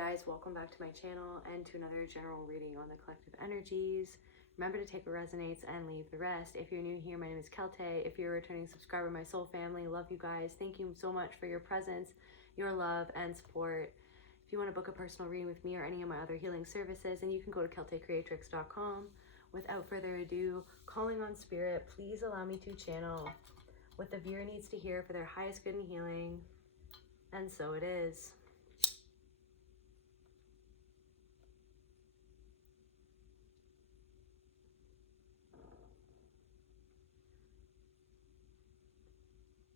guys, welcome back to my channel and to another general reading on the collective energies. Remember to take what resonates and leave the rest. If you're new here, my name is Celtae. If you're a returning subscriber, my soul family, love you guys. Thank you so much for your presence, your love, and support. If you want to book a personal reading with me or any of my other healing services, then you can go to celtaecreatrix.com. Without further ado, calling on spirit, please allow me to channel what the viewer needs to hear for their highest good and healing. And so it is.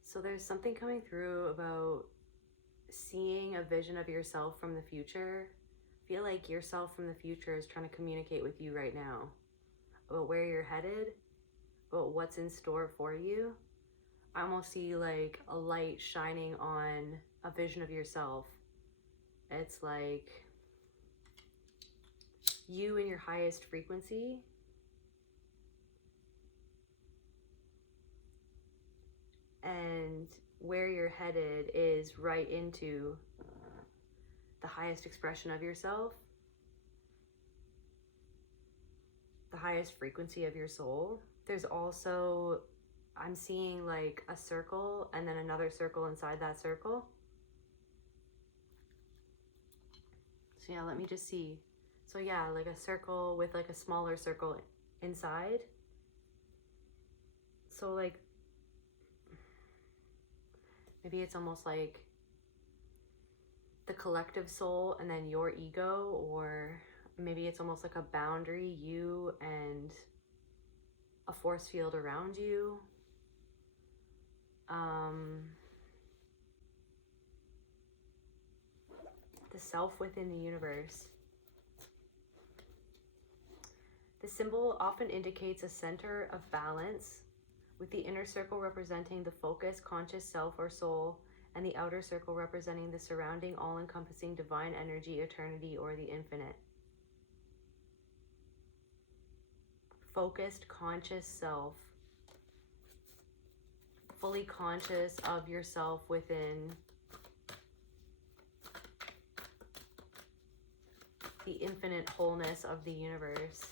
So there's something coming through about seeing a vision of yourself from the future. I feel like yourself from the future is trying to communicate with you right now about where you're headed, about what's in store for you. I almost see like a light shining on a vision of yourself. It's like you in your highest frequency, and where you're headed is right into the highest expression of yourself, the highest frequency of your soul. There's also, I'm seeing like a circle and then another circle inside that circle. So yeah, let me just see. So yeah, like a circle with like a smaller circle inside. So like, maybe it's almost like the collective soul and then your ego, or maybe it's almost like a boundary, you and a force field around you. The self within the universe. The symbol often indicates a center of balance, with the inner circle representing the focused, conscious self or soul, and the outer circle representing the surrounding, all-encompassing divine energy, eternity, or the infinite. Focused, conscious self. Fully conscious of yourself within the infinite wholeness of the universe.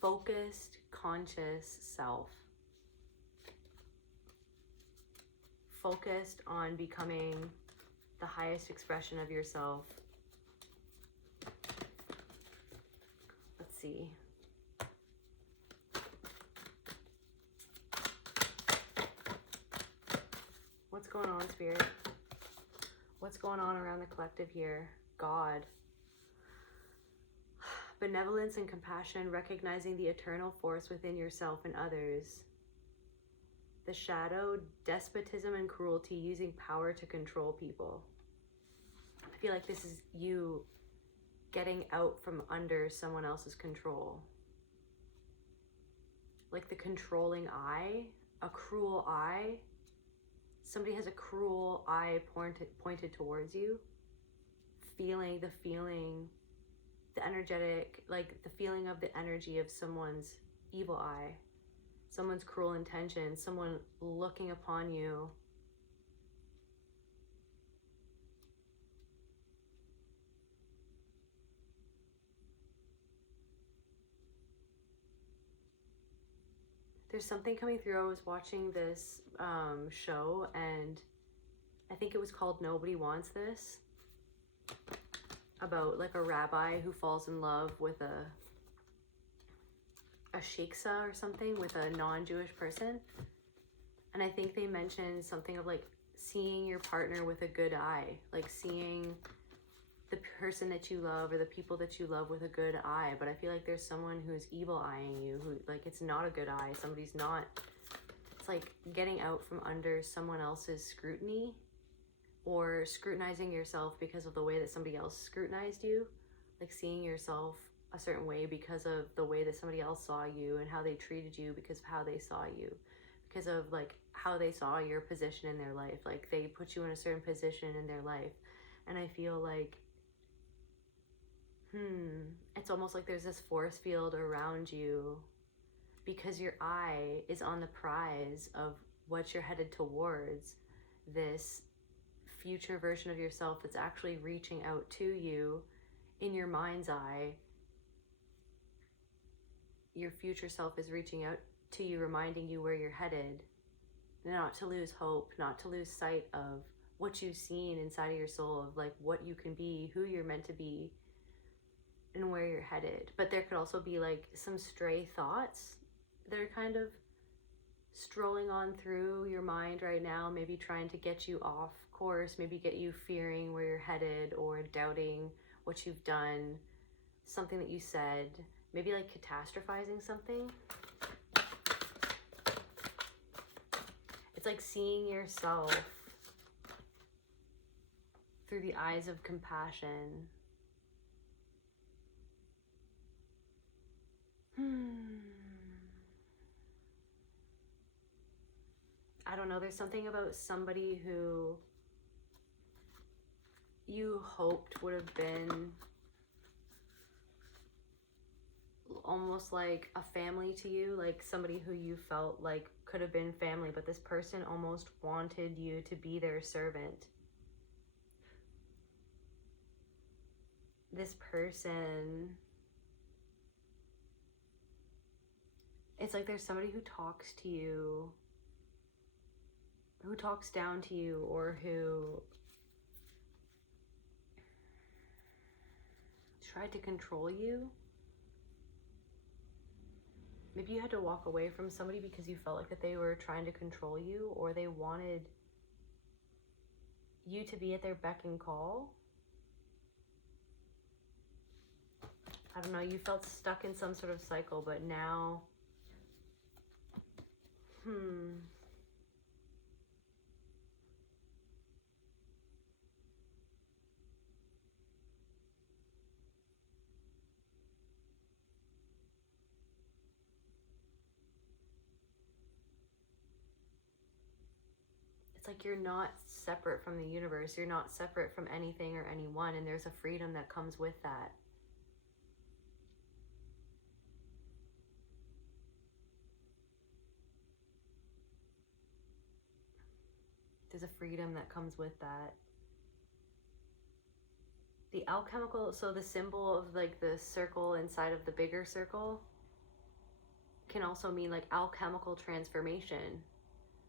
Focused, conscious self. Focused on becoming the highest expression of yourself. Let's see. What's going on, Spirit? What's going on around the collective here? God. Benevolence and compassion, recognizing the eternal force within yourself and others. The shadow, despotism and cruelty, using power to control people. I feel like this is you getting out from under someone else's control. Like the controlling eye, a cruel eye. Somebody has a cruel eye pointed towards you. Feeling the energetic, like the feeling of the energy of someone's evil eye. Someone's cruel intention, someone looking upon you. There's something coming through. I was watching this show, and I think it was called Nobody Wants This, about like a rabbi who falls in love with a sheikha or something, with a non-Jewish person. And I think they mentioned something of like seeing your partner with a good eye, like seeing the person that you love or the people that you love with a good eye. But I feel like there's someone who's evil eyeing you, who like it's not a good eye. Somebody's not, it's like getting out from under someone else's scrutiny, or scrutinizing yourself because of the way that somebody else scrutinized you, like seeing yourself a certain way because of the way that somebody else saw you and how they treated you, because of how they saw you, because of like how they saw your position in their life. Like they put you in a certain position in their life. And I feel like, it's almost like there's this force field around you because your eye is on the prize of what you're headed towards, this future version of yourself that's actually reaching out to you in your mind's eye. Your future self is reaching out to you, reminding you where you're headed, not to lose hope, not to lose sight of what you've seen inside of your soul, of like what you can be, who you're meant to be, and where you're headed. But there could also be like some stray thoughts that are kind of strolling on through your mind right now, maybe trying to get you off course, maybe get you fearing where you're headed or doubting what you've done, something that you said, maybe like catastrophizing something. It's like seeing yourself through the eyes of compassion. I don't know, there's something about somebody who you hoped would have been almost like a family to you, like somebody who you felt like could have been family, but this person almost wanted you to be their servant. This person, it's like there's somebody who talks to you, who talks down to you, or who tried to control you. Maybe you had to walk away from somebody because you felt like that they were trying to control you, or they wanted you to be at their beck and call. I don't know, you felt stuck in some sort of cycle, but now, it's like you're not separate from the universe. You're not separate from anything or anyone, and there's a freedom that comes with that. There's a freedom that comes with that. The alchemical, so the symbol of like the circle inside of the bigger circle can also mean like alchemical transformation.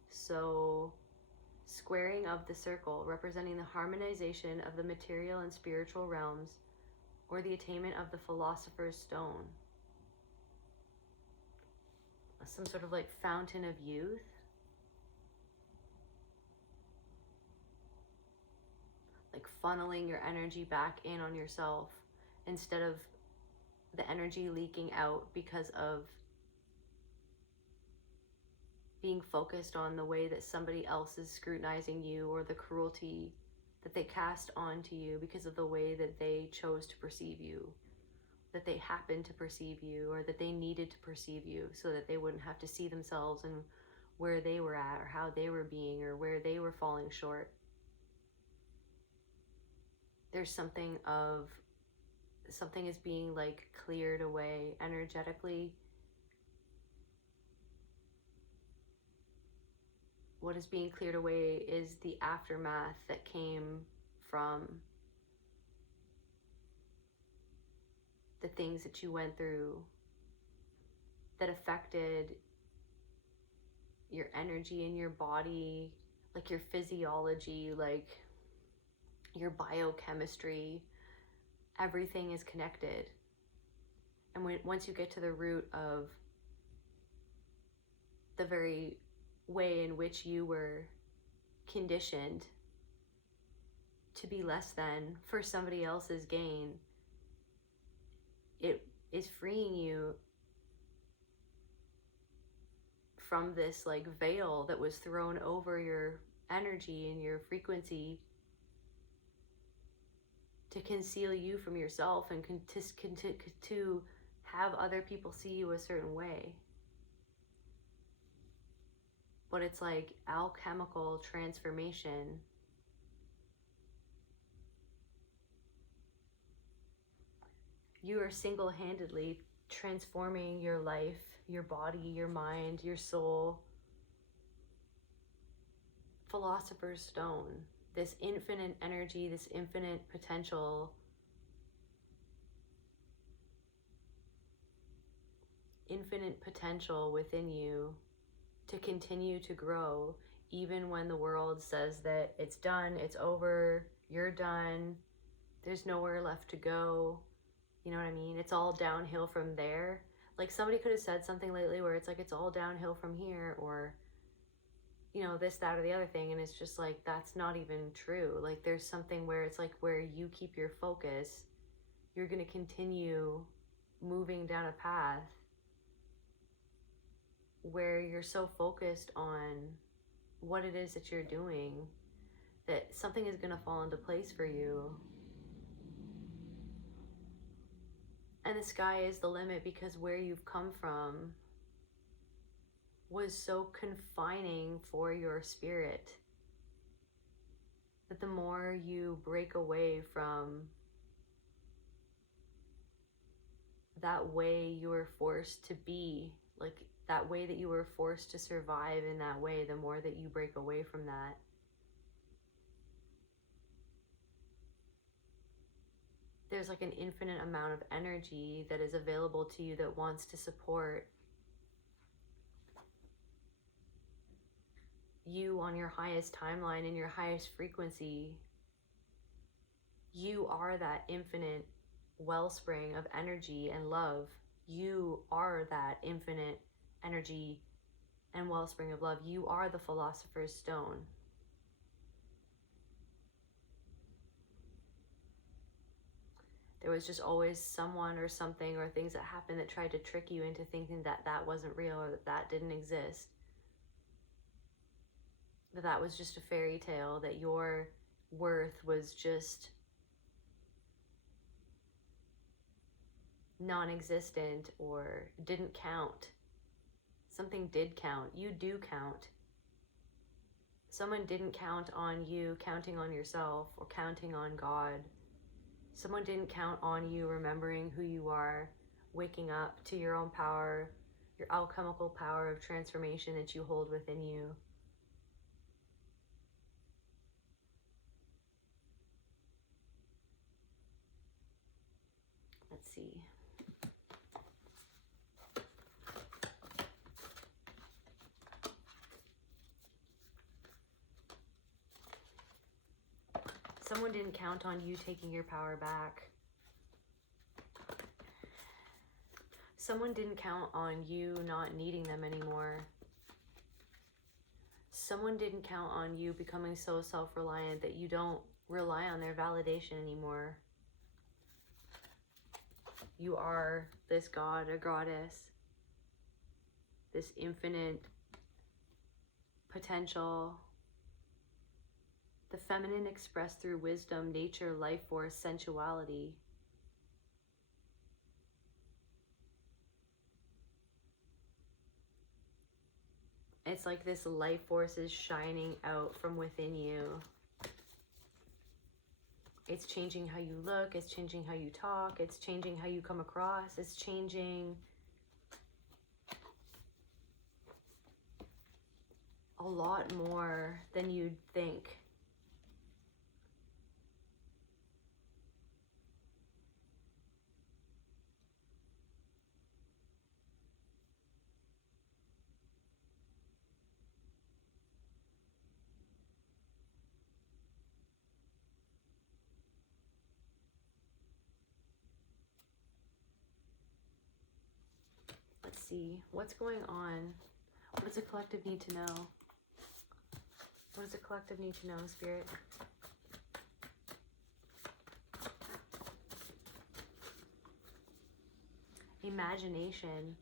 So squaring of the circle, representing the harmonization of the material and spiritual realms, or the attainment of the philosopher's stone. Some sort of like fountain of youth. Like funneling your energy back in on yourself instead of the energy leaking out because of being focused on the way that somebody else is scrutinizing you, or the cruelty that they cast onto you because of the way that they chose to perceive you, that they happened to perceive you, or that they needed to perceive you so that they wouldn't have to see themselves and where they were at, or how they were being, or where they were falling short. There's something is being like cleared away energetically. What is being cleared away is the aftermath that came from the things that you went through that affected your energy in your body, like your physiology, like your biochemistry. Everything is connected. And once you get to the root of the very way in which you were conditioned to be less than for somebody else's gain, it is freeing you from this like veil that was thrown over your energy and your frequency to conceal you from yourself and to have other people see you a certain way. But it's like alchemical transformation. You are single-handedly transforming your life, your body, your mind, your soul. Philosopher's stone. this infinite energy, this infinite potential, within you to continue to grow, even when the world says that it's done, it's over, you're done, there's nowhere left to go. You know what I mean? It's all downhill from there. Like, somebody could have said something lately where it's like, it's all downhill from here, or, you know, this, that, or the other thing. And it's just like, that's not even true. Like, there's something where it's like, where you keep your focus, you're going to continue moving down a path where you're so focused on what it is that you're doing that something is going to fall into place for you. And the sky is the limit, because where you've come from was so confining for your spirit that the more you break away from that way you were forced to be, like that way that you were forced to survive in that way, the more that you break away from that, there's like an infinite amount of energy that is available to you that wants to support you on your highest timeline and your highest frequency. You are that infinite wellspring of energy and love. You are that infinite energy and wellspring of love. You are the philosopher's stone. There was just always someone or something or things that happened that tried to trick you into thinking that that wasn't real, or that that didn't exist. That that was just a fairy tale, that your worth was just non-existent or didn't count. Something did count. You do count. Someone didn't count on you counting on yourself or counting on God. Someone didn't count on you remembering who you are, waking up to your own power, your alchemical power of transformation that you hold within you. Let's see. Someone didn't count on you taking your power back. Someone didn't count on you not needing them anymore. Someone didn't count on you becoming so self-reliant that you don't rely on their validation anymore. You are this god or goddess, this infinite potential, the feminine expressed through wisdom, nature, life force, sensuality. It's like this life force is shining out from within you. It's changing how you look, it's changing how you talk, it's changing how you come across, it's changing a lot more than you'd think. Let's see, what's going on? What does the collective need to know? What does the collective need to know, Spirit? Imagination.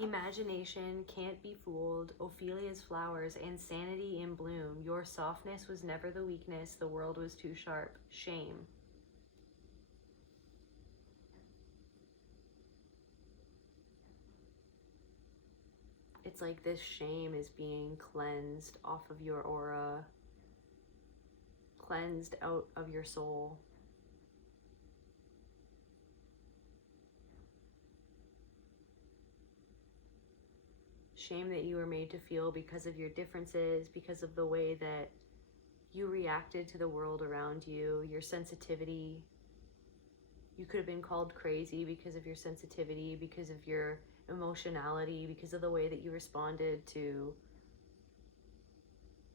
Imagination can't be fooled. Ophelia's flowers, insanity in bloom. Your softness was never the weakness. The world was too sharp. Shame. It's like this shame is being cleansed off of your aura, cleansed out of your soul. shame that you were made to feel because of your differences, because of the way that you reacted to the world around you, your sensitivity. You could have been called crazy because of your sensitivity, because of your emotionality, because of the way that you responded to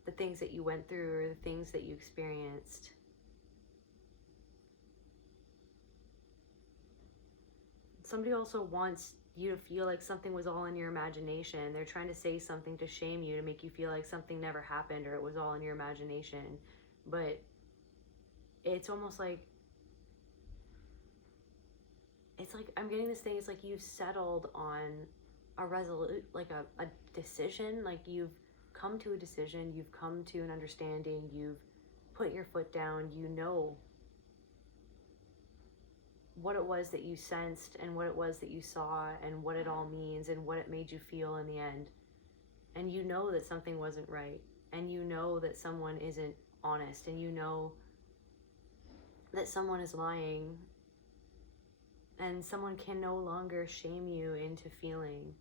the things that you went through or the things that you experienced. Somebody also wants you to feel like something was all in your imagination. They're trying to say something to shame you, to make you feel like something never happened or it was all in your imagination. But it's almost like, it's like, I'm getting this thing, it's like you've settled on a decision, like you've come to a decision, you've come to an understanding, you've put your foot down, you know what it was that you sensed and what it was that you saw and what it all means and what it made you feel in the end. And you know that something wasn't right, and you know that someone isn't honest, and you know that someone is lying, and someone can no longer shame you into feeling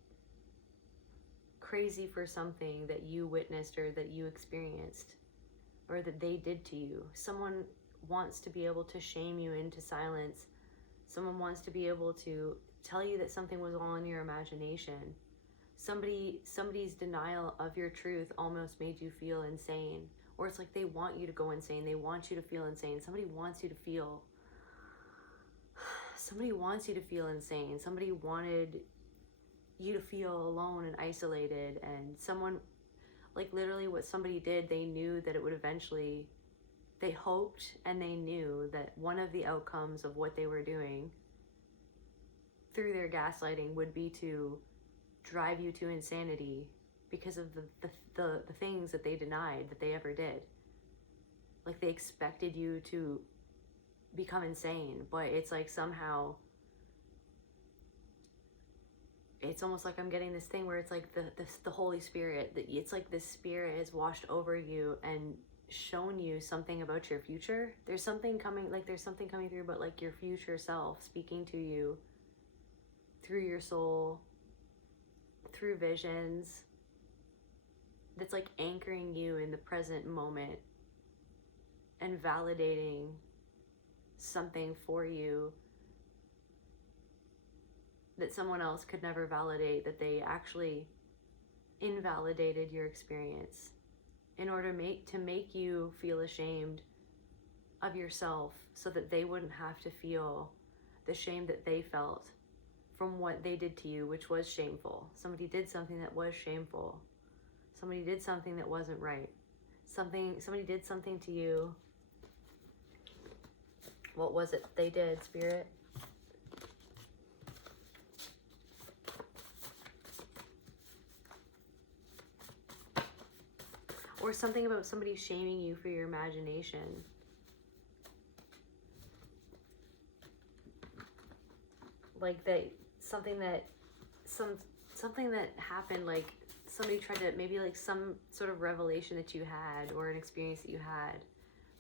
crazy for something that you witnessed or that you experienced or that they did to you. Someone wants to be able to shame you into silence. Someone wants to be able to tell you that something was all in your imagination. Somebody's denial of your truth almost made you feel insane. Or it's like they want you to go insane. They want you to feel insane. Somebody wants you to feel insane. Somebody wanted you to feel alone and isolated. And someone, like literally what somebody did, they knew that it would eventually, they hoped and they knew that one of the outcomes of what they were doing through their gaslighting would be to drive you to insanity because of the things that they denied that they ever did. Like they expected you to become insane, but it's like somehow it's almost like I'm getting this thing where it's like the Holy Spirit, that it's like this spirit has washed over you and shown you something about your future. There's something coming through about like your future self speaking to you through your soul, through visions, that's like anchoring you in the present moment and validating something for you that someone else could never validate, that they actually invalidated your experience in order to make you feel ashamed of yourself so that they wouldn't have to feel the shame that they felt from what they did to you, which was shameful. Somebody did something that was shameful. Somebody did something that wasn't right. Somebody did something to you. What was it they did, Spirit? Or something about somebody shaming you for your imagination. Like something that happened, like somebody tried to, maybe like some sort of revelation that you had or an experience that you had.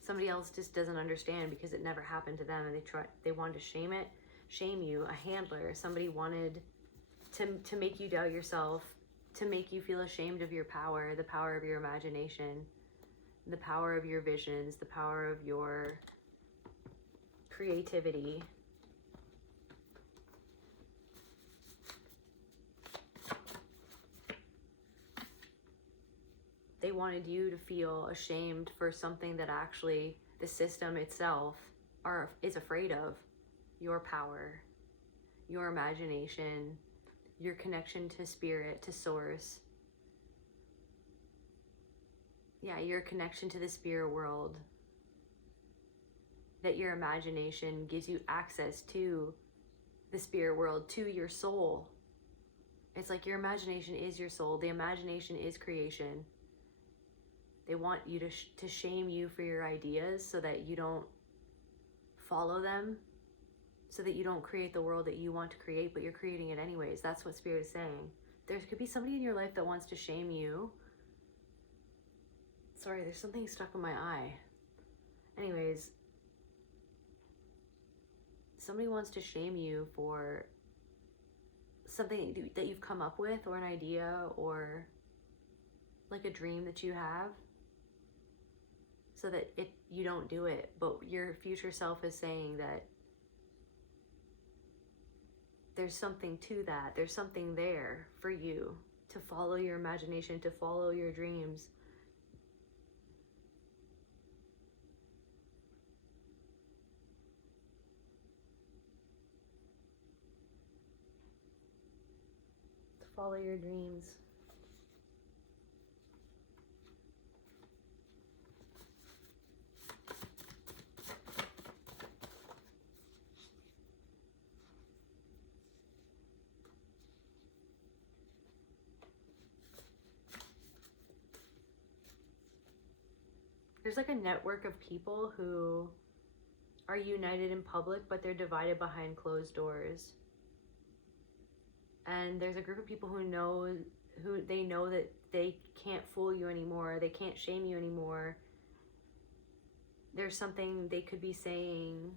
Somebody else just doesn't understand because it never happened to them, and they wanted to shame you. A handler, somebody wanted to make you doubt yourself, to make you feel ashamed of your power, the power of your imagination, the power of your visions, the power of your creativity. They wanted you to feel ashamed for something that actually the system itself is afraid of. Your power, your imagination, your connection to spirit, to source. Yeah, your connection to the spirit world. That your imagination gives you access to the spirit world, to your soul. It's like your imagination is your soul. The imagination is creation. They want you to shame you for your ideas so that you don't follow them, so that you don't create the world that you want to create, but you're creating it anyways. That's what Spirit is saying. There could be somebody in your life that wants to shame you. Sorry, there's something stuck in my eye. Anyways, somebody wants to shame you for something that you've come up with, or an idea, or like a dream that you have, so that you don't do it, but your future self is saying that there's something to that. There's something there for you to follow your imagination, to follow your dreams. To follow your dreams. There's like a network of people who are united in public, but they're divided behind closed doors. And there's a group of people who know that they can't fool you anymore. They can't shame you anymore. There's something they could be saying.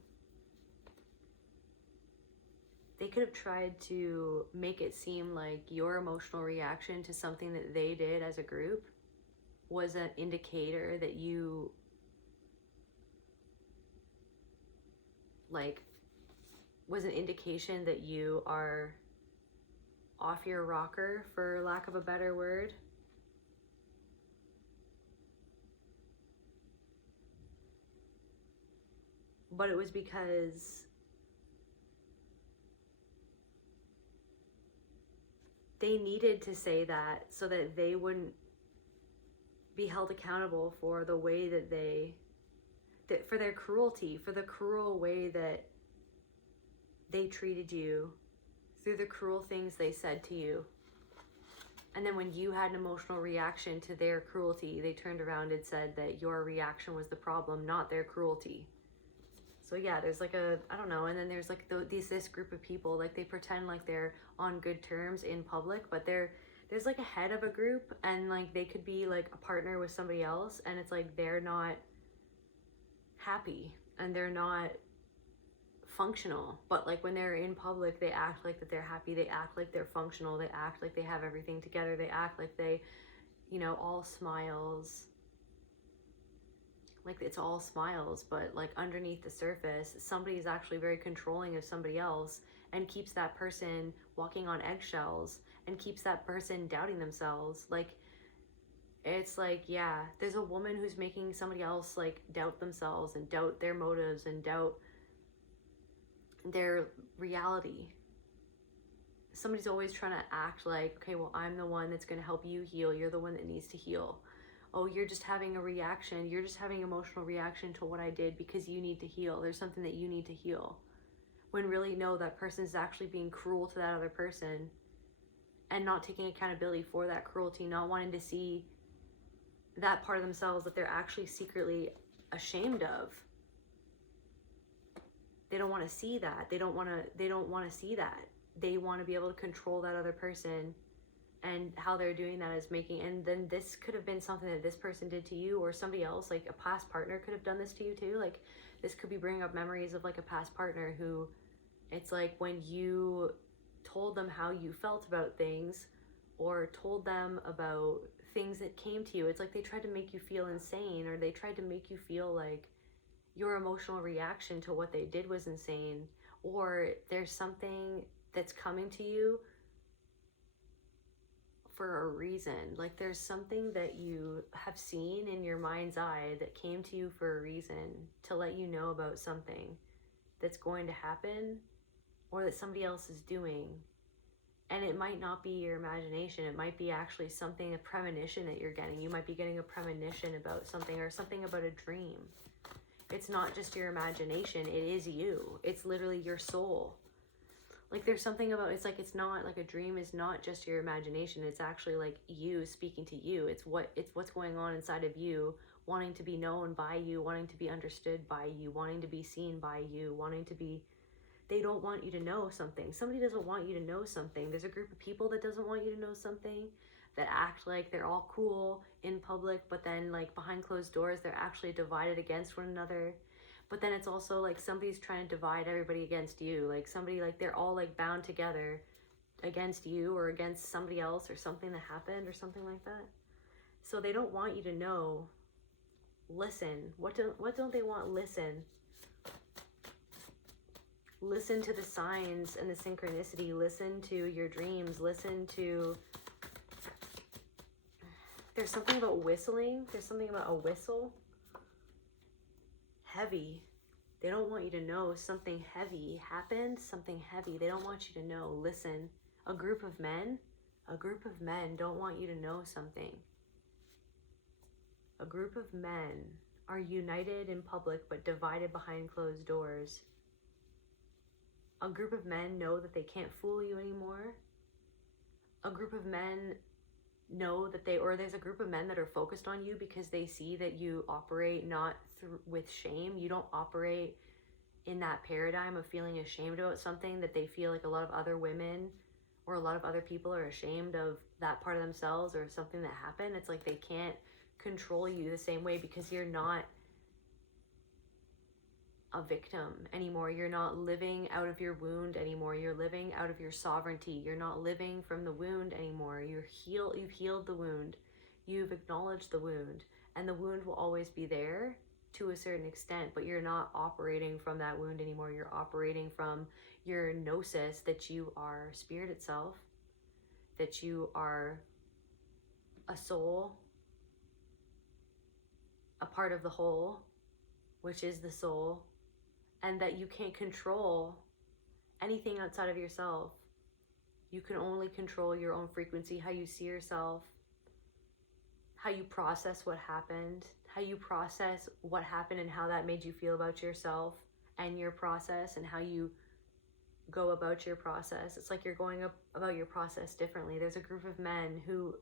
They could have tried to make it seem like your emotional reaction to something that they did as a group was an indicator that you was an indication that you are off your rocker, for lack of a better word. But it was because they needed to say that so that they wouldn't be held accountable for the way that for their cruelty, for the cruel way that they treated you, through the cruel things they said to you. And then when you had an emotional reaction to their cruelty, they turned around and said that your reaction was the problem, not their cruelty. So yeah, there's like I don't know, and then there's like this group of people, like they pretend like they're on good terms in public, but there's like a head of a group, and like they could be like a partner with somebody else, and it's like they're not happy and they're not functional, but like when they're in public, they act like that they're happy, they act like they're functional, they act like they have everything together, they act like they, all smiles, like it's all smiles, but like underneath the surface, somebody is actually very controlling of somebody else and keeps that person walking on eggshells and keeps that person doubting themselves. Like, it's like, yeah, there's a woman who's making somebody else like doubt themselves and doubt their motives and doubt their reality. Somebody's always trying to act like, okay, well, I'm the one that's going to help you heal. You're the one that needs to heal. Oh, you're just having a reaction. You're just having an emotional reaction to what I did because you need to heal. There's something that you need to heal. When really, no, that person is actually being cruel to that other person and not taking accountability for that cruelty, not wanting to see that part of themselves that they're actually secretly ashamed of. They don't want to see that. They don't want to see that. They want to be able to control that other person, and how they're doing that is making, and then this could have been something that this person did to you, or somebody else, like a past partner could have done this to you too. Like, this could be bringing up memories of like a past partner who, it's like when you told them how you felt about things, or told them about things that came to you, it's like they tried to make you feel insane, or they tried to make you feel like your emotional reaction to what they did was insane, or there's something that's coming to you for a reason. Like, there's something that you have seen in your mind's eye that came to you for a reason, to let you know about something that's going to happen, or that somebody else is doing. And it might not be your imagination. It might be actually something, a premonition that you're getting. You might be getting a premonition about something, or something about a dream. It's not just your imagination. It is you. It's literally your soul. Like, there's something about, it's like, it's not like a dream is not just your imagination. It's actually like you speaking to you. It's what's going on inside of you, wanting to be known by you, wanting to be understood by you, wanting to be seen by you, wanting to be, they don't want you to know something. Somebody doesn't want you to know something. There's a group of people that doesn't want you to know something, that act like they're all cool in public, but then like behind closed doors, they're actually divided against one another. But then it's also like somebody's trying to divide everybody against you. Like somebody, like they're all like bound together against you or against somebody else or something that happened or something like that. So they don't want you to know. Listen. What don't they want? Listen. Listen to the signs and the synchronicity. Listen to your dreams. Listen to... There's something about whistling. There's something about a whistle. Heavy. They don't want you to know something heavy happened. Something heavy. They don't want you to know. Listen. A group of men don't want you to know something. A group of men are united in public but divided behind closed doors. A group of men know that they can't fool you anymore. A group of men know that there's a group of men that are focused on you because they see that you operate not with shame. You don't operate in that paradigm of feeling ashamed about something that they feel like a lot of other women or a lot of other people are ashamed of that part of themselves or something that happened. It's like they can't control you the same way because you're not a victim anymore. You're not living out of your wound anymore. You're living out of your sovereignty. You're not living from the wound anymore. You've healed the wound. You've acknowledged the wound, and the wound will always be there to a certain extent, but you're not operating from that wound anymore. You're operating from your gnosis that you are spirit itself, that you are a soul, a part of the whole, which is the soul, and that you can't control anything outside of yourself. You can only control your own frequency, how you see yourself, how you process what happened, how you process what happened and how that made you feel about yourself and your process, and how you go about your process. It's like you're going about your process differently. There's a group of men who...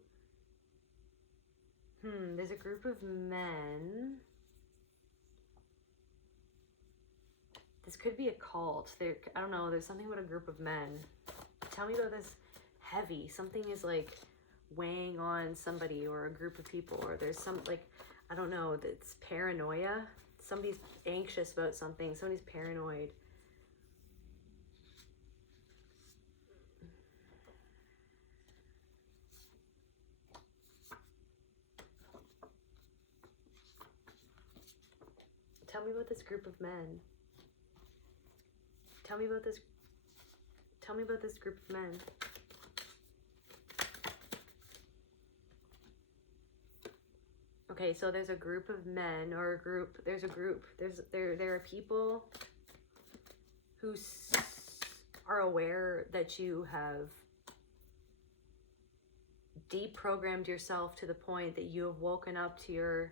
there's a group of men... This could be a cult. I don't know. There's something about a group of men. Tell me about this heavy. Something is like weighing on somebody or a group of people, or there's some, like, I don't know. It's paranoia. Somebody's anxious about something. Somebody's paranoid. Tell me about this group of men. Tell me about this group of men. Okay, so there's a group of men, or there are people who are aware that you have deprogrammed yourself to the point that you have woken up to your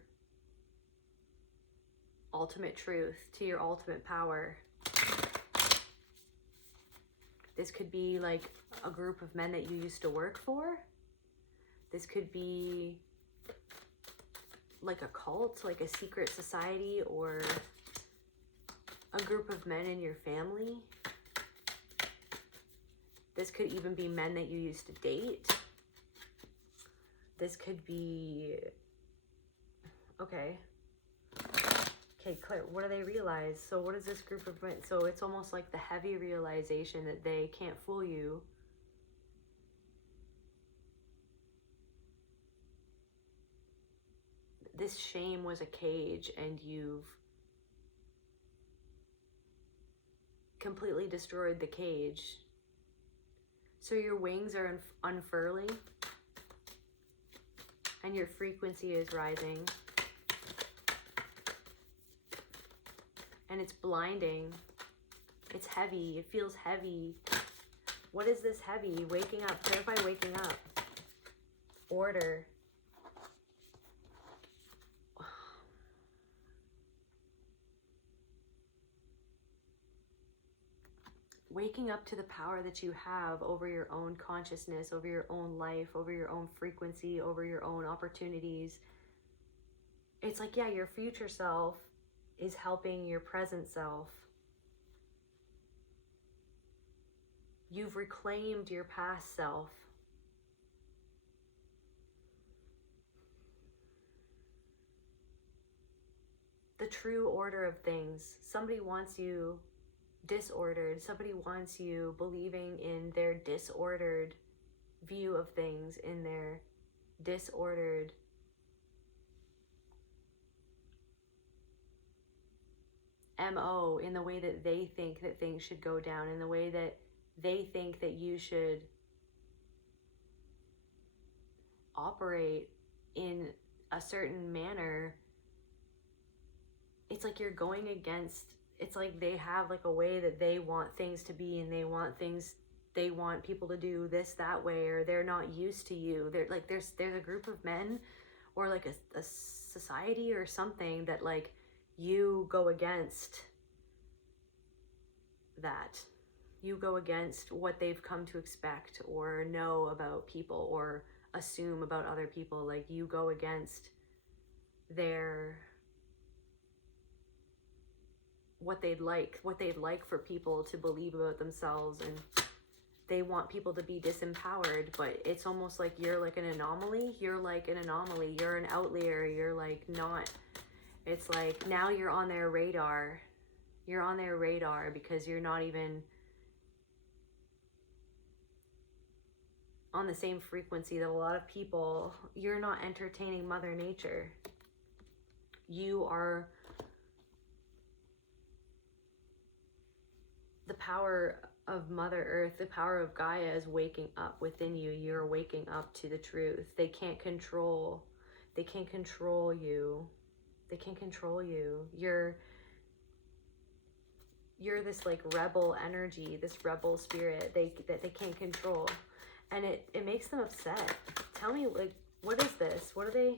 ultimate truth, to your ultimate power. This could be like a group of men that you used to work for. This could be like a cult, like a secret society, or a group of men in your family. This could even be men that you used to date. This could be... Okay, Claire, what do they realize? So what is this group of men? So it's almost like the heavy realization that they can't fool you. This shame was a cage, and you've completely destroyed the cage. So your wings are unfurling, and your frequency is rising. And it's blinding. It's heavy. It feels heavy. What is this heavy? Waking up. Clarify waking up. Order. Waking up to the power that you have over your own consciousness, over your own life, over your own frequency, over your own opportunities. It's like, yeah, your future self is helping your present self. You've reclaimed your past self. The true order of things. Somebody wants you disordered. Somebody wants you believing in their disordered view of things, in their disordered MO, in the way that they think that things should go down, in the way that they think that you should operate in a certain manner. It's like you're going against, it's like they have like a way that they want things to be, and they want people to do this that way, or they're not used to you. They're like, there's a group of men, or like a society or something, that like you go against that. You go against what they've come to expect or know about people or assume about other people. Like you go against their, what they'd like for people to believe about themselves, and they want people to be disempowered. But it's almost like you're like an anomaly. You're an outlier. You're like not, it's like now you're on their radar. You're on their radar because you're not even on the same frequency that a lot of people, you're not entertaining Mother Nature. You are, the power of Mother Earth, the power of Gaia is waking up within you. You're waking up to the truth. They can't control you. They can't control you. You're this like rebel energy, this rebel spirit that they can't control. And it makes them upset. Tell me, like, what is this? What are they?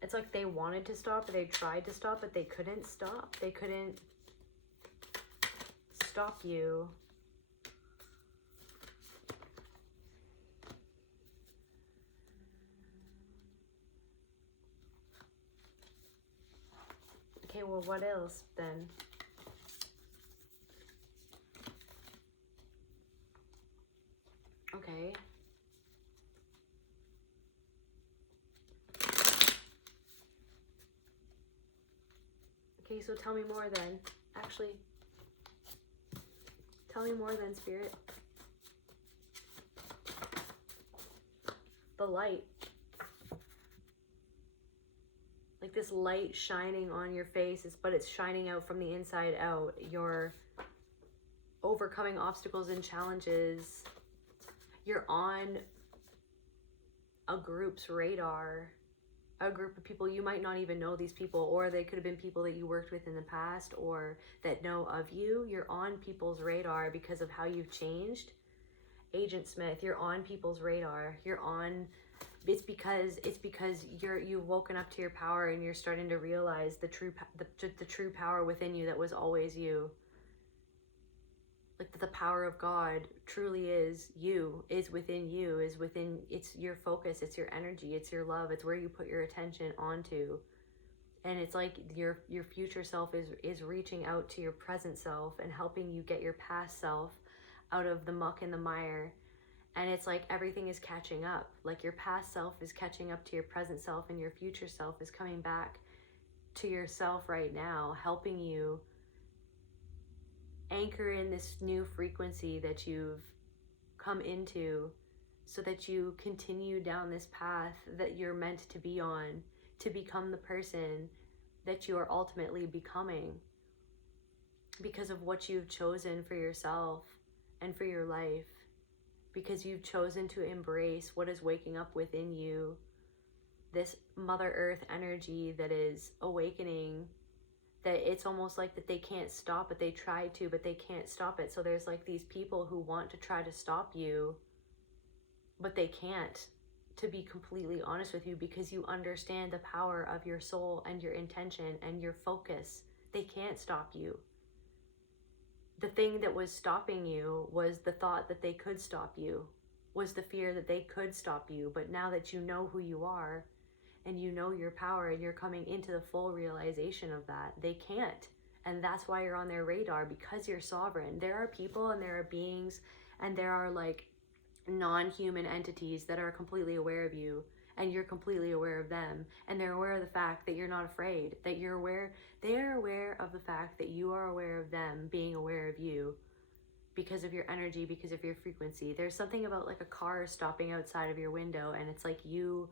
It's like they wanted to stop, or they tried to stop, but they couldn't stop. They couldn't stop you. Okay, well, what else then? Okay. Okay, so tell me more then. Actually, tell me more then, Spirit. The light. Like this light shining on your face, but it's shining out from the inside out. You're overcoming obstacles and challenges. You're on a group's radar. A group of people, you might not even know these people, or they could have been people that you worked with in the past or that know of you. You're on people's radar because of how you've changed. Agent Smith, you're on people's radar. You're on, it's because you've woken up to your power, and you're starting to realize the true power within you that was always you. Like the power of God truly is you, is within you, is within, it's your focus, it's your energy, it's your love, it's where you put your attention onto. And it's like your future self is reaching out to your present self and helping you get your past self out of the muck and the mire. And it's like everything is catching up. Like your past self is catching up to your present self, and your future self is coming back to yourself right now, helping you anchor in this new frequency that you've come into, so that you continue down this path that you're meant to be on, to become the person that you are ultimately becoming because of what you've chosen for yourself and for your life, because you've chosen to embrace what is waking up within you, this Mother Earth energy that is awakening, that it's almost like that they can't stop it. They try to, but they can't stop it. So there's like these people who want to try to stop you, but they can't, to be completely honest with you, because you understand the power of your soul and your intention and your focus. They can't stop you. The thing that was stopping you was the thought that they could stop you, was the fear that they could stop you. But now that you know who you are, and you know your power, and you're coming into the full realization of that, they can't. And that's why you're on their radar, because you're sovereign. There are people and there are beings and there are like non-human entities that are completely aware of you, and you're completely aware of them, and they're aware of the fact that you're not afraid, that you're aware. They are aware of the fact that you are aware of them being aware of you, because of your energy, because of your frequency. There's something about like a car stopping outside of your window, and it's like you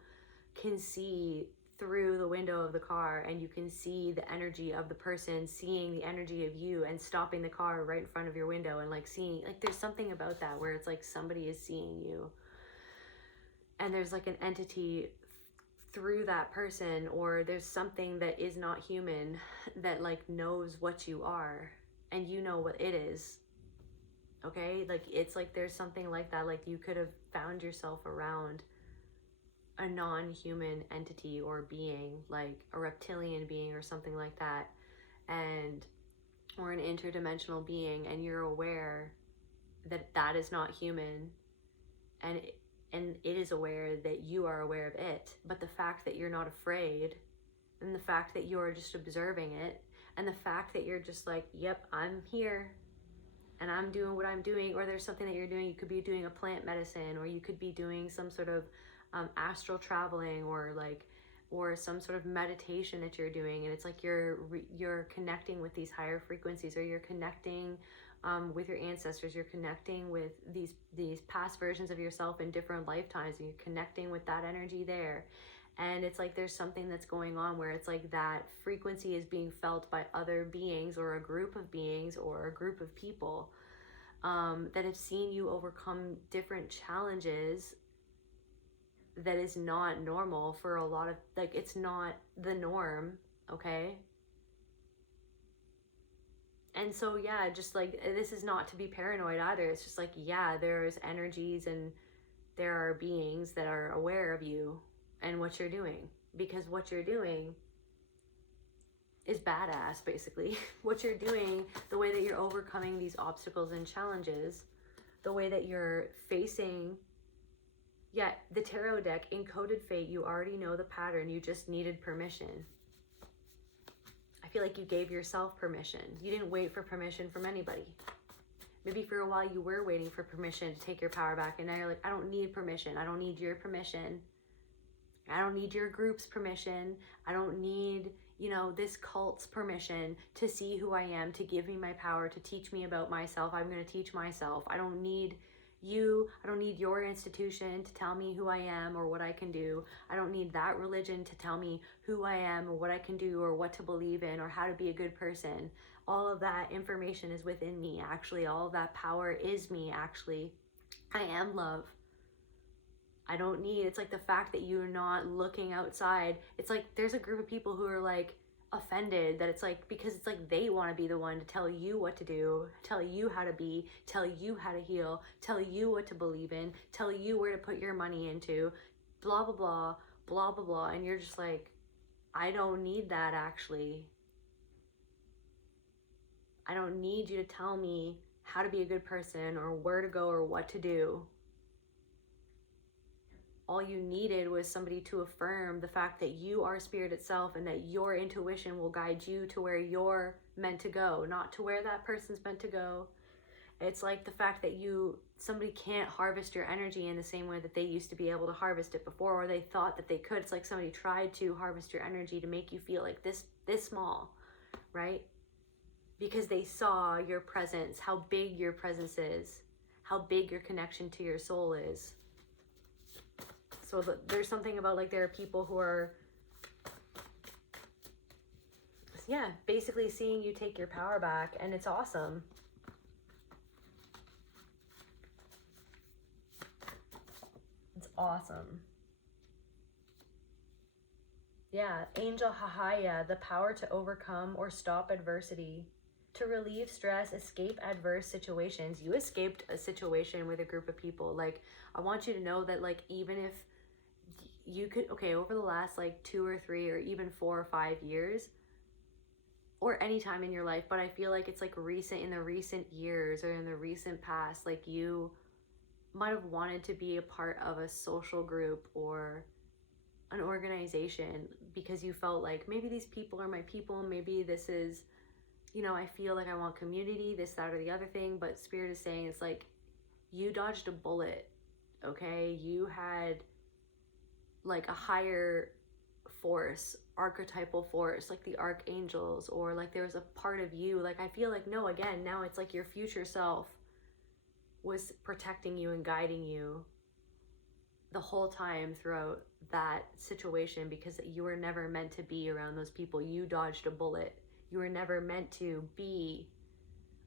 can see through the window of the car, and you can see the energy of the person seeing the energy of you and stopping the car right in front of your window, and like seeing, like there's something about that where it's like somebody is seeing you, and there's like an entity through that person, or there's something that is not human that like knows what you are and you know what it is. Okay, like it's like there's something like that, like you could have found yourself around a non-human entity or being, like a reptilian being or something like that, and or an interdimensional being, and you're aware that that is not human, and it is aware that you are aware of it. But the fact that you're not afraid, and the fact that you're just observing it, and the fact that you're just like, yep, I'm here and I'm doing what I'm doing, or there's something that you're doing. You could be doing a plant medicine, or you could be doing some sort of astral traveling, or some sort of meditation that you're doing, and it's like you're connecting with these higher frequencies, or you're connecting with your ancestors, you're connecting with these past versions of yourself in different lifetimes, and you're connecting with that energy there. And it's like there's something that's going on where it's like that frequency is being felt by other beings, or a group of beings, or a group of people that have seen you overcome different challenges that is not normal for a lot of, like, it's not the norm, okay? And so, yeah, just like, this is not to be paranoid either. It's just like, yeah, there's energies and there are beings that are aware of you and what you're doing, because what you're doing is badass, basically. What you're doing, the way that you're overcoming these obstacles and challenges, the way that you're facing, yeah, the tarot deck, encoded fate, you already know the pattern, you just needed permission. I feel like you gave yourself permission. You didn't wait for permission from anybody. Maybe for a while you were waiting for permission to take your power back, and now you're like, I don't need permission. I don't need your permission. I don't need your group's permission. I don't need, this cult's permission to see who I am, to give me my power, to teach me about myself. I'm going to teach myself. I don't need you. I don't need your institution to tell me who I am or what I can do. I don't need that religion to tell me who I am or what I can do or what to believe in or how to be a good person. All of that information is within me, actually. All of that power is me, actually. I am love. I don't need, it's like the fact that you're not looking outside. It's like there's a group of people who are like offended that it's like, because it's like they want to be the one to tell you what to do, tell you how to be, tell you how to heal, tell you what to believe in, tell you where to put your money into, blah, blah, blah, blah, blah, blah. And you're just like, I don't need that, actually. I don't need you to tell me how to be a good person or where to go or what to do. All you needed was somebody to affirm the fact that you are spirit itself and that your intuition will guide you to where you're meant to go, not to where that person's meant to go. It's like the fact that somebody can't harvest your energy in the same way that they used to be able to harvest it before, or they thought that they could. It's like somebody tried to harvest your energy to make you feel like this small, right? Because they saw your presence, how big your presence is, how big your connection to your soul is. So there's something about, like, there are people who are, yeah, basically seeing you take your power back, and it's awesome. It's awesome. Yeah, Angel Hahaya, the power to overcome or stop adversity, to relieve stress, escape adverse situations. You escaped a situation with a group of people. Like, I want you to know that, like, even if you could, okay, over the last like 2 or 3 or even 4 or 5 years, or any time in your life, but I feel like it's like in the recent years or in the recent past, like you might have wanted to be a part of a social group or an organization because you felt like maybe these people are my people, maybe this is you know, I feel like I want community, this, that, or the other thing, but Spirit is saying it's like, you dodged a bullet, okay? You had like a higher force, archetypal force, like the archangels, or like there was a part of you, like I feel like, no, again, now it's like your future self was protecting you and guiding you the whole time throughout that situation, because you were never meant to be around those people. You dodged a bullet. You were never meant to be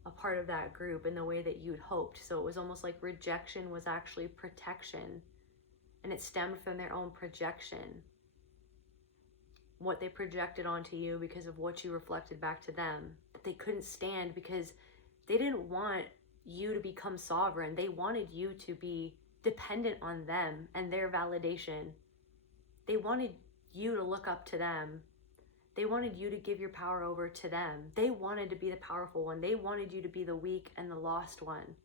a part of that group in the way that you'd hoped. So it was almost like rejection was actually protection, and it stemmed from their own projection, what they projected onto you because of what you reflected back to them, that they couldn't stand, because they didn't want you to become sovereign. They wanted you to be dependent on them and their validation. They wanted you to look up to them. They wanted you to give your power over to them. They wanted to be the powerful one. They wanted you to be the weak and the lost one.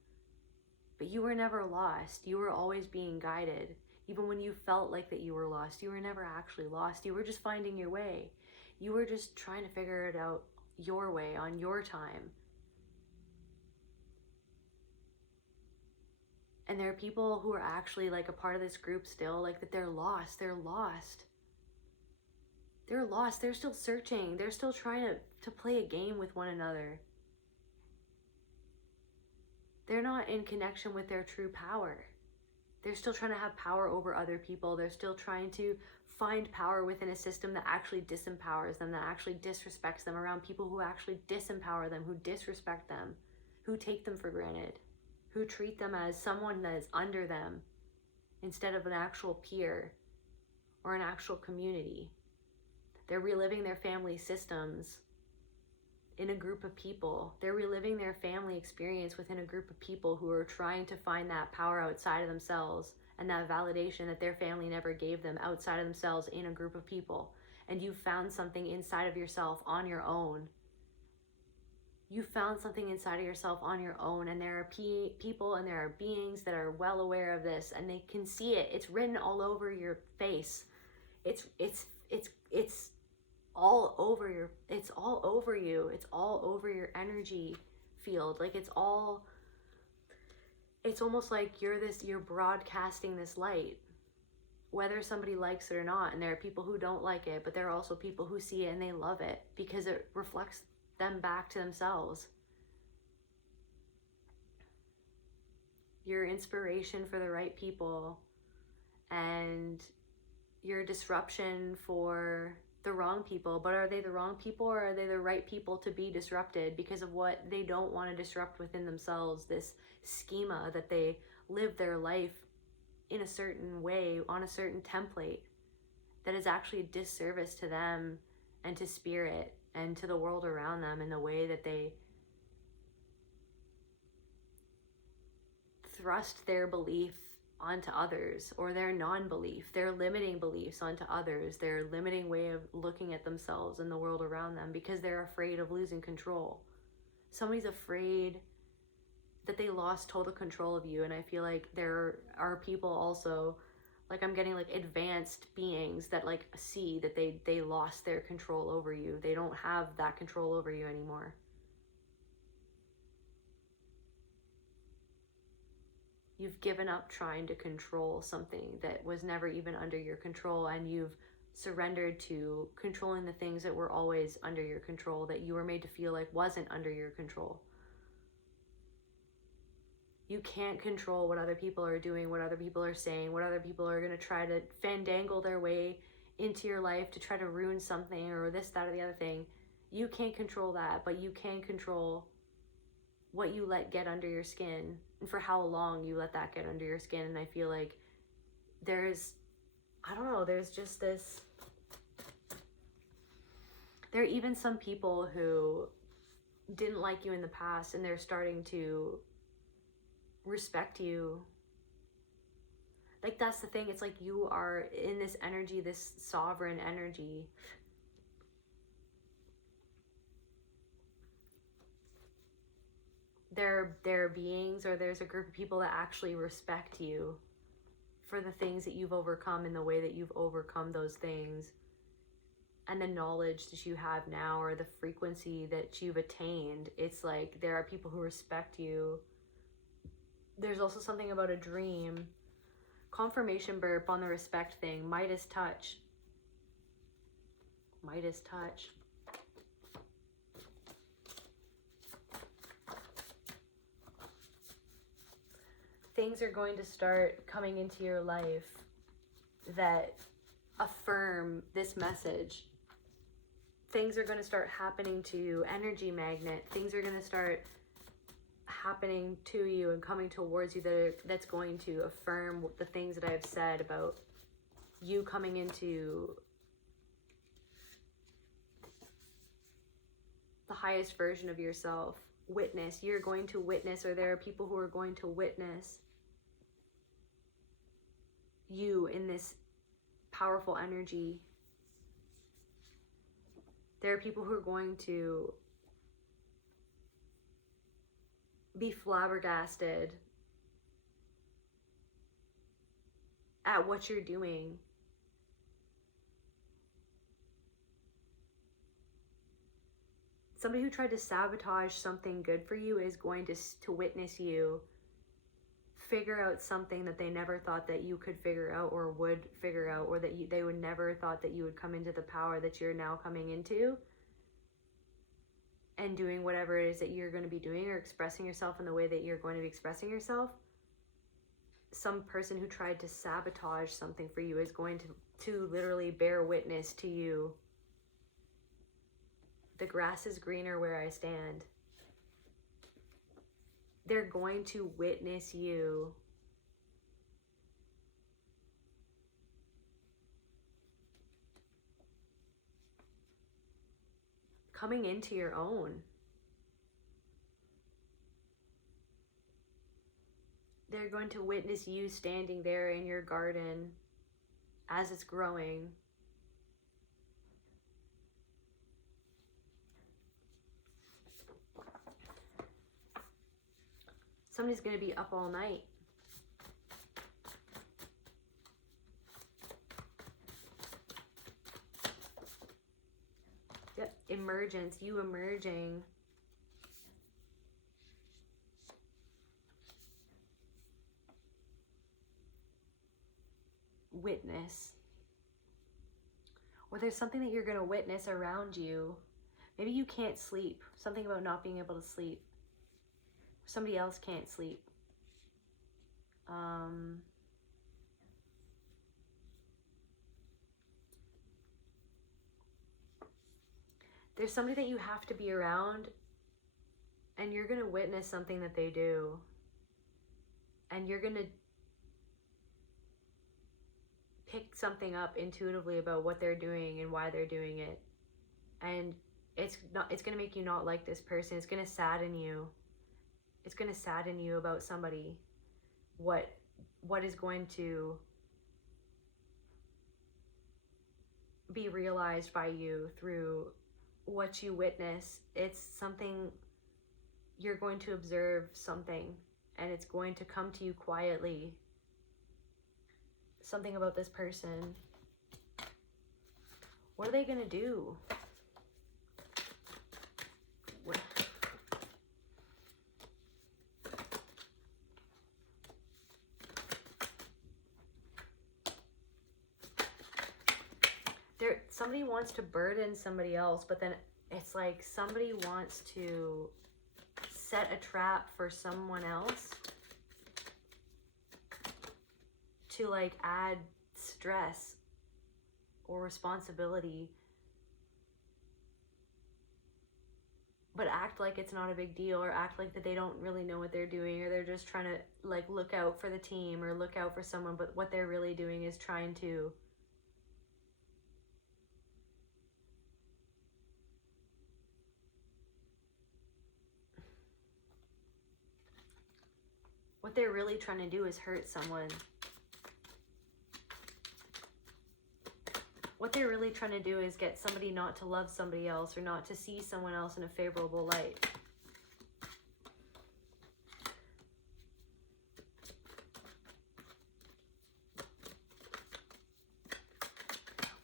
But you were never lost. You were always being guided. Even when you felt like that you were lost, you were never actually lost. You were just finding your way. You were just trying to figure it out your way, on your time. And there are people who are actually like a part of this group still, like that they're lost. They're lost. They're lost. They're still searching. They're still trying to play a game with one another. They're not in connection with their true power. They're still trying to have power over other people. They're still trying to find power within a system that actually disempowers them, that actually disrespects them, around people who actually disempower them, who disrespect them, who take them for granted, who treat them as someone that is under them instead of an actual peer or an actual community. They're reliving their family systems in a group of people. They're reliving their family experience within a group of people who are trying to find that power outside of themselves and that validation that their family never gave them outside of themselves in a group of people. And you found something inside of yourself on your own. You found something inside of yourself on your own, and there are people and there are beings that are well aware of this, and they can see it. It's written all over your face. It's all over you. It's all over your energy field. Like it's almost like you're broadcasting this light, whether somebody likes it or not. And there are people who don't like it, but there are also people who see it and they love it because it reflects them back to themselves. Your inspiration for the right people, and your disruption for the wrong people. But are they the wrong people, or are they the right people to be disrupted because of what they don't want to disrupt within themselves? This schema that they live their life in a certain way, on a certain template, that is actually a disservice to them and to spirit and to the world around them, in the way that they thrust their belief onto others, or their non-belief, their limiting beliefs onto others, their limiting way of looking at themselves and the world around them, because they're afraid of losing control. Somebody's afraid that they lost total control of you. And I feel like there are people also, like I'm getting like advanced beings that like see that they lost their control over you. They don't have that control over you anymore. You've given up trying to control something that was never even under your control, and you've surrendered to controlling the things that were always under your control, that you were made to feel like wasn't under your control. You can't control what other people are doing, what other people are saying, what other people are going to try to fandangle their way into your life to try to ruin something, or this, that, or the other thing. You can't control that, but you can control what you let get under your skin, and for how long you let that get under your skin. And I feel like there's just this, there are even some people who didn't like you in the past, and they're starting to respect you. Like that's the thing. It's like you are in this energy, this sovereign energy. There are beings, or there's a group of people that actually respect you for the things that you've overcome and the way that you've overcome those things. and the knowledge that you have now, or the frequency that you've attained, it's like there are people who respect you. There's also something about a dream. Confirmation burp on the respect thing. Midas touch. Midas touch. Things are going to start coming into your life that affirm this message. Things are going to start happening to you. Energy magnet. Things are going to start happening to you and coming towards you that's going to affirm the things that I have said about you coming into the highest version of yourself. Witness. You're going to witness, or there are people who are going to witness you in this powerful energy. There are people who are going to be flabbergasted at what you're doing. Somebody who tried to sabotage something good for you is going to witness you figure out something that they never thought that you could figure out or would figure out, or that they would never thought that you would come into the power that you're now coming into, and doing whatever it is that you're going to be doing, or expressing yourself in the way that you're going to be expressing yourself. Some person who tried to sabotage something for you is going to literally bear witness to you. The grass is greener where I stand. They're going to witness you coming into your own. They're going to witness you standing there in your garden as it's growing. Somebody's going to be up all night. Yep, emergence, you emerging. Witness. Or there's something that you're going to witness around you. Maybe you can't sleep. Something about not being able to sleep. Somebody else can't sleep. There's somebody that you have to be around, and you're going to witness something that they do. And you're going to pick something up intuitively about what they're doing and why they're doing it. And it's going to make you not like this person. It's going to sadden you. It's going to sadden you about somebody. What is going to be realized by you through what you witness. It's something, you're going to observe something, and it's going to come to you quietly. Something about this person. What are they going to do? Somebody wants to burden somebody else, but then it's like somebody wants to set a trap for someone else to like add stress or responsibility, but act like it's not a big deal, or act like that they don't really know what they're doing, or they're just trying to like look out for the team or look out for someone, but what they're really doing is trying to what they're really trying to do is hurt someone. What they're really trying to do is get somebody not to love somebody else, or not to see someone else in a favorable light.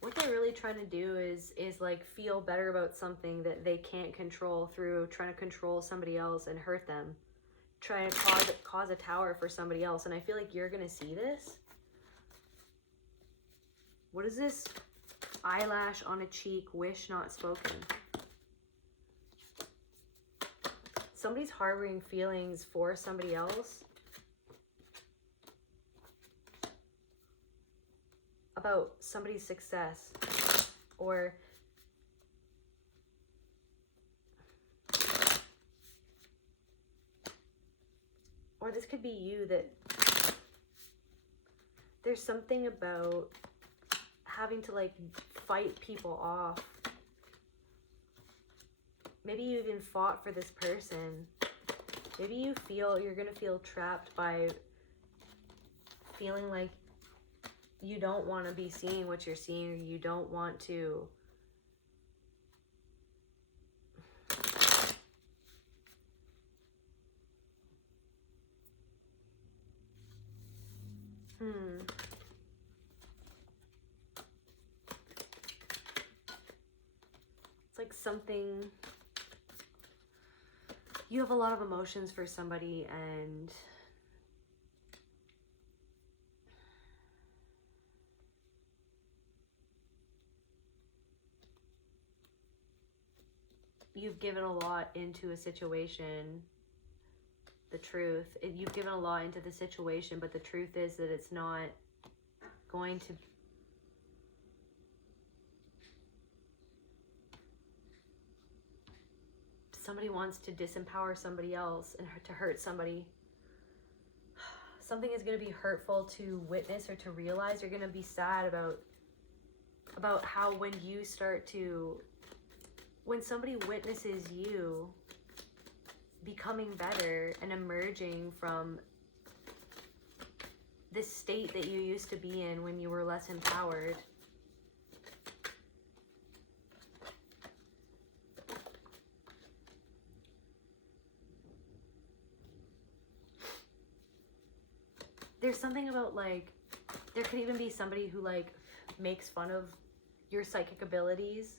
What they're really trying to do is like feel better about something that they can't control through trying to control somebody else and hurt them. Trying to cause a tower for somebody else. And I feel like you're gonna see this. What is this? Eyelash on a cheek, wish not spoken. Somebody's harboring feelings for somebody else about somebody's success, or this could be you, that there's something about having to like fight people off. Maybe you even fought for this person. Maybe you're gonna feel trapped by feeling like you don't want to be seeing what you're seeing, or you don't want to It's like something, you have a lot of emotions for somebody, and you've given a lot into a situation. The truth, you've given a lot into the situation, but the truth is that it's not going to, somebody wants to disempower somebody else and to hurt somebody. Something is going to be hurtful to witness or to realize. You're going to be sad about how when somebody witnesses you becoming better and emerging from this state that you used to be in when you were less empowered. There's something about like, there could even be somebody who like makes fun of your psychic abilities,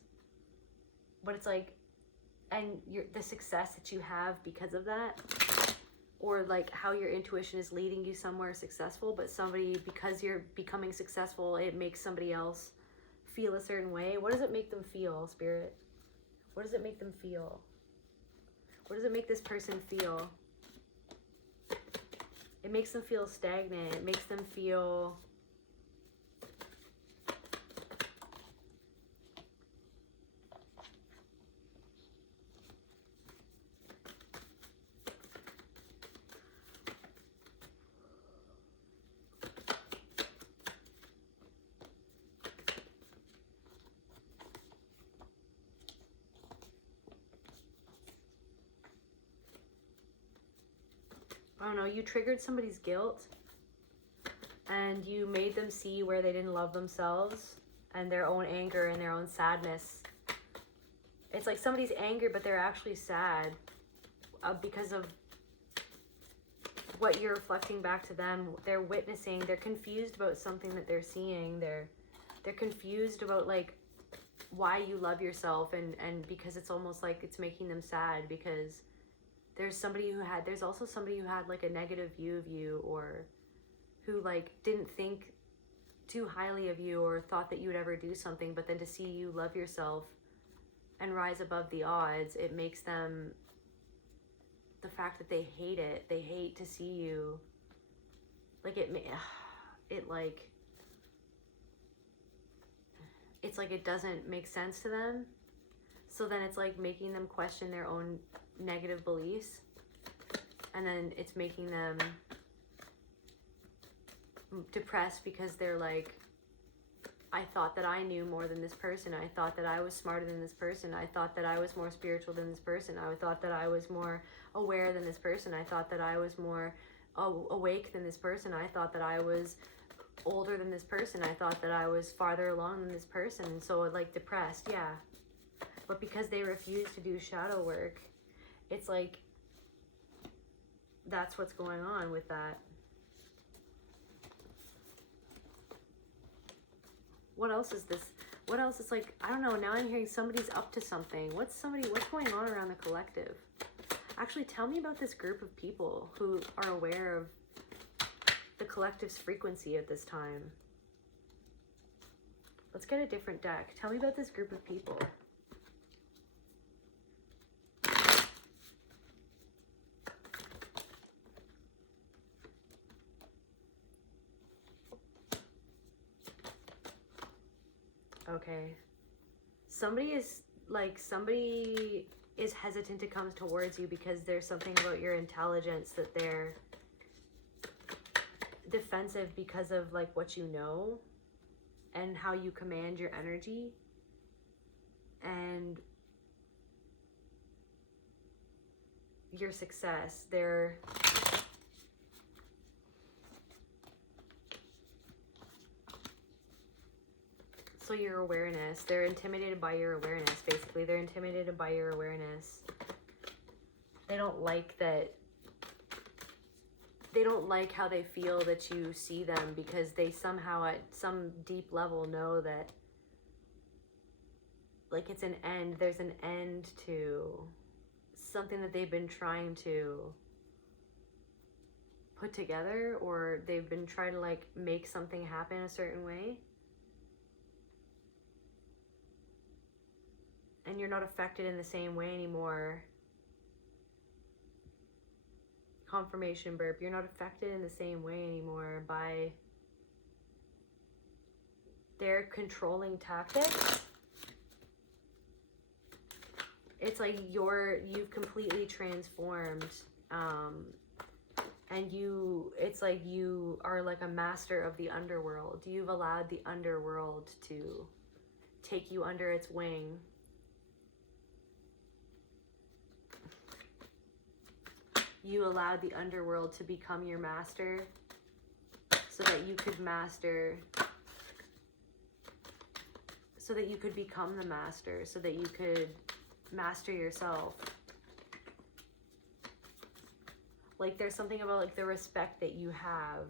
but it's like, and the success that you have because of that, or like how your intuition is leading you somewhere successful, but somebody, because you're becoming successful, it makes somebody else feel a certain way. What does it make them feel, Spirit? What does it make them feel? What does it make this person feel? It makes them feel stagnant. It makes them feel I don't know, you triggered somebody's guilt and you made them see where they didn't love themselves and their own anger and their own sadness. It's like somebody's angry, but they're actually sad because of what you're reflecting back to them. They're witnessing, they're confused about something that they're seeing. They're confused about like why you love yourself, and because it's almost like it's making them sad because there's also somebody who had like a negative view of you, or who like didn't think too highly of you or thought that you would ever do something, but then to see you love yourself and rise above the odds, it makes them, the fact that they hate it, they hate to see you, like it's like it doesn't make sense to them. So then it's like making them question their own negative beliefs, and then it's making them depressed because they're like, I thought that I knew more than this person. I thought that I was smarter than this person. I thought that I was more spiritual than this person. I thought that I was more aware than this person. I thought that I was more awake than this person. I thought that I was older than this person. I thought that I was farther along than this person. So like depressed, yeah. But because they refuse to do shadow work, it's like, that's what's going on with that. What else is this? What else? It's like, I don't know. Now I'm hearing somebody's up to something. What's going on around the collective? Actually, tell me about this group of people who are aware of the collective's frequency at this time. Let's get a different deck. Tell me about this group of people. Okay. Somebody is hesitant to come towards you because there's something about your intelligence that they're defensive because of like what you know and how you command your energy. And your success. So your awareness, they're intimidated by your awareness, basically. They're intimidated by your awareness. They don't like that. They don't like how they feel that you see them, because they somehow at some deep level know that, like, it's an end. There's an end to something that they've been trying to put together, or they've been trying to like make something happen a certain way. And you're not affected in the same way anymore. Confirmation burp. You're not affected in the same way anymore by their controlling tactics. It's like you've completely transformed. And it's like you are like a master of the underworld. You've allowed the underworld to take you under its wing. You allowed the underworld to become your master so that you could become the master, so that you could master yourself. Like, there's something about like the respect that you have.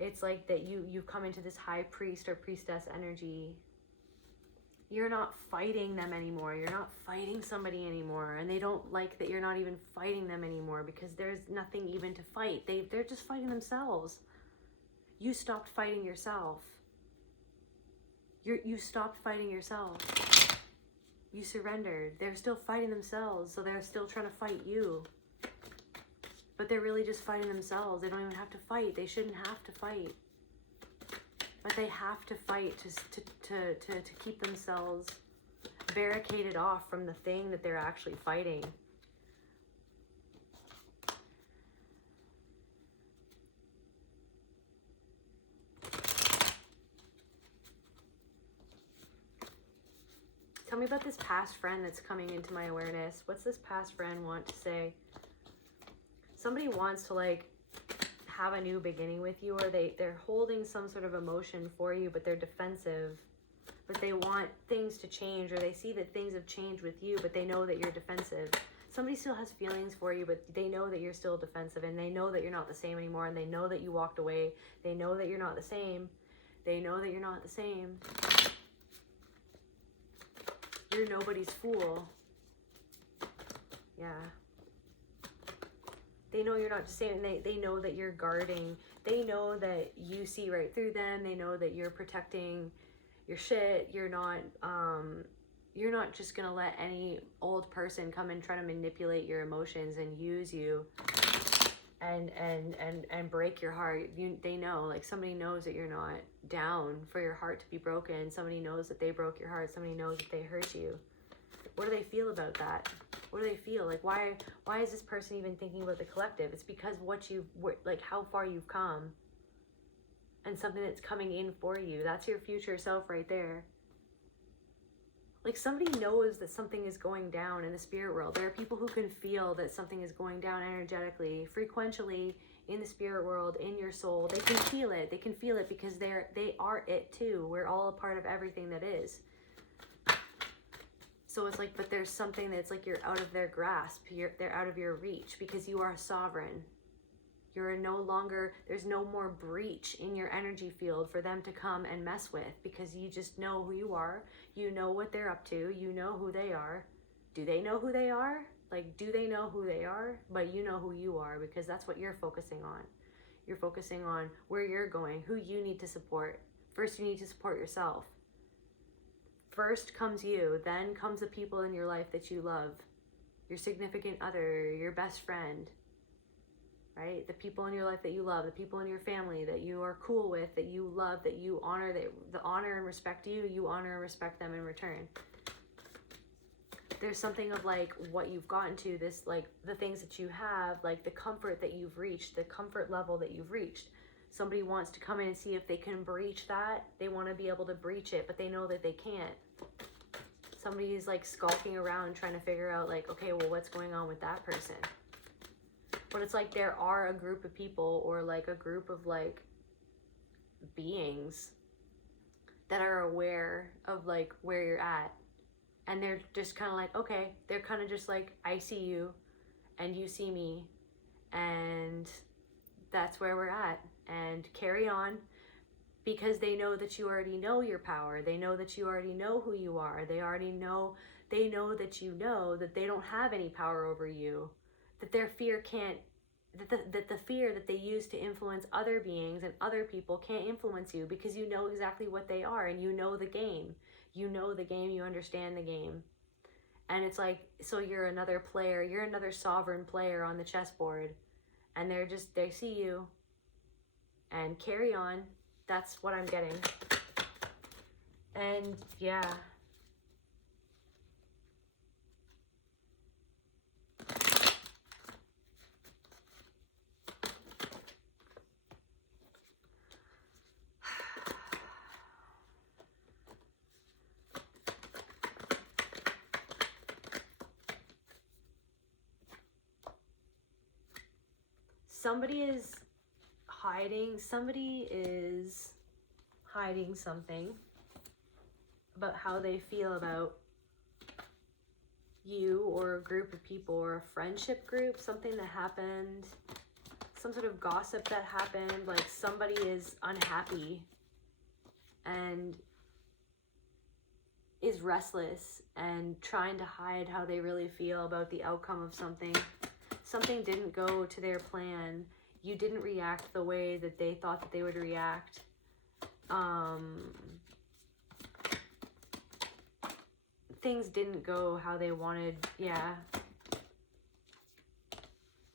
It's like that you've come into this high priest or priestess energy. You're not fighting them anymore. You're not fighting somebody anymore. And they don't like that you're not even fighting them anymore, because there's nothing even to fight. They're just fighting themselves. You stopped fighting yourself. You stopped fighting yourself. You surrendered. They're still fighting themselves, so they're still trying to fight you. But they're really just fighting themselves. They don't even have to fight. They shouldn't have to fight. But they have to fight to keep themselves barricaded off from the thing that they're actually fighting. Tell me about this past friend that's coming into my awareness. What's this past friend want to say? Somebody wants to like have a new beginning with you, or they're holding some sort of emotion for you, but they're defensive, but they want things to change, or they see that things have changed with you, but they know that you're defensive. Somebody still has feelings for you, but they know that you're still defensive, and they know that you're not the same anymore, and they know that you walked away. They know that you're not the same. They know that you're not the same. You're nobody's fool. Yeah. They know you're not the same. They know that you're guarding. They know that you see right through them. They know that you're protecting your shit. You're not just gonna let any old person come and try to manipulate your emotions and use you and break your heart. They know, like, somebody knows that you're not down for your heart to be broken. Somebody knows that they broke your heart. Somebody knows that they hurt you. What do they feel about that? What do they feel? Like, why is this person even thinking about the collective? It's because like how far you've come, and something that's coming in for you. That's your future self right there. Like, somebody knows that something is going down in the spirit world. There are people who can feel that something is going down energetically, frequentially, in the spirit world, in your soul. They can feel it. They can feel it because they are it too. We're all a part of everything that is. So it's like, but there's something that's like you're out of their grasp. They're out of your reach, because you are sovereign. You're no longer, there's no more breach in your energy field for them to come and mess with, because you just know who you are. You know what they're up to. You know who they are. Do they know who they are? Like, do they know who they are? But you know who you are, because that's what you're focusing on. You're focusing on where you're going, who you need to support. First, you need to support yourself. First comes you, then comes the people in your life that you love. Your significant other, your best friend, right? The people in your life that you love, the people in your family that you are cool with, that you love, that you honor, that the honor and respect you, you honor and respect them in return. There's something of like what you've gotten to, this like the things that you have, like the comfort that you've reached, the comfort level that you've reached. Somebody wants to come in and see if they can breach that. They want to be able to breach it, but they know that they can't. Somebody is like skulking around trying to figure out like, okay, well, what's going on with that person? But it's like there are a group of people, or like a group of like beings that are aware of like where you're at. And they're just kind of like, okay, they're kind of just like, I see you and you see me, and that's where we're at, and carry on, because they know that you already know your power. They know that you already know who you are. They know that you know that they don't have any power over you, that their fear can't, that the fear that they use to influence other beings and other people can't influence you, because you know exactly what they are, and you know the game. You know the game, you understand the game. And it's like, so you're another player, you're another sovereign player on the chessboard, and they see you, and carry on. That's what I'm getting. And yeah. Somebody is hiding something about how they feel about you, or a group of people, or a friendship group, something that happened, some sort of gossip that happened. Like somebody is unhappy and is restless and trying to hide how they really feel about the outcome of something. Something didn't go to their plan. You didn't react the way that they thought that they would react. Things didn't go how they wanted. Yeah.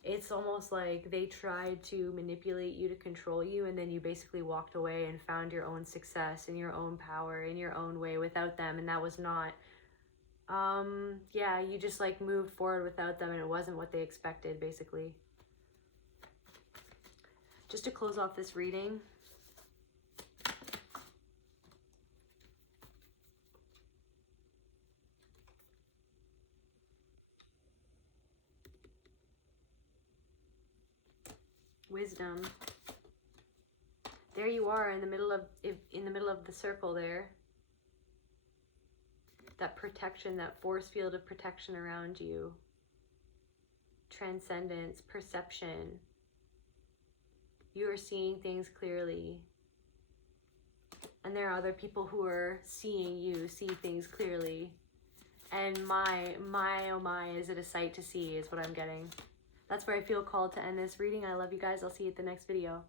It's almost like they tried to manipulate you to control you, and then you basically walked away and found your own success and your own power in your own way without them, and that was not... yeah, you just like moved forward without them, and it wasn't what they expected, basically. Just to close off this reading, wisdom. There you are in the middle of the circle there. That protection, that force field of protection around you. Transcendence, perception. You are seeing things clearly. And there are other people who are seeing you see things clearly. And my, oh my, is it a sight to see, is what I'm getting. That's where I feel called to end this reading. I love you guys. I'll see you at the next video.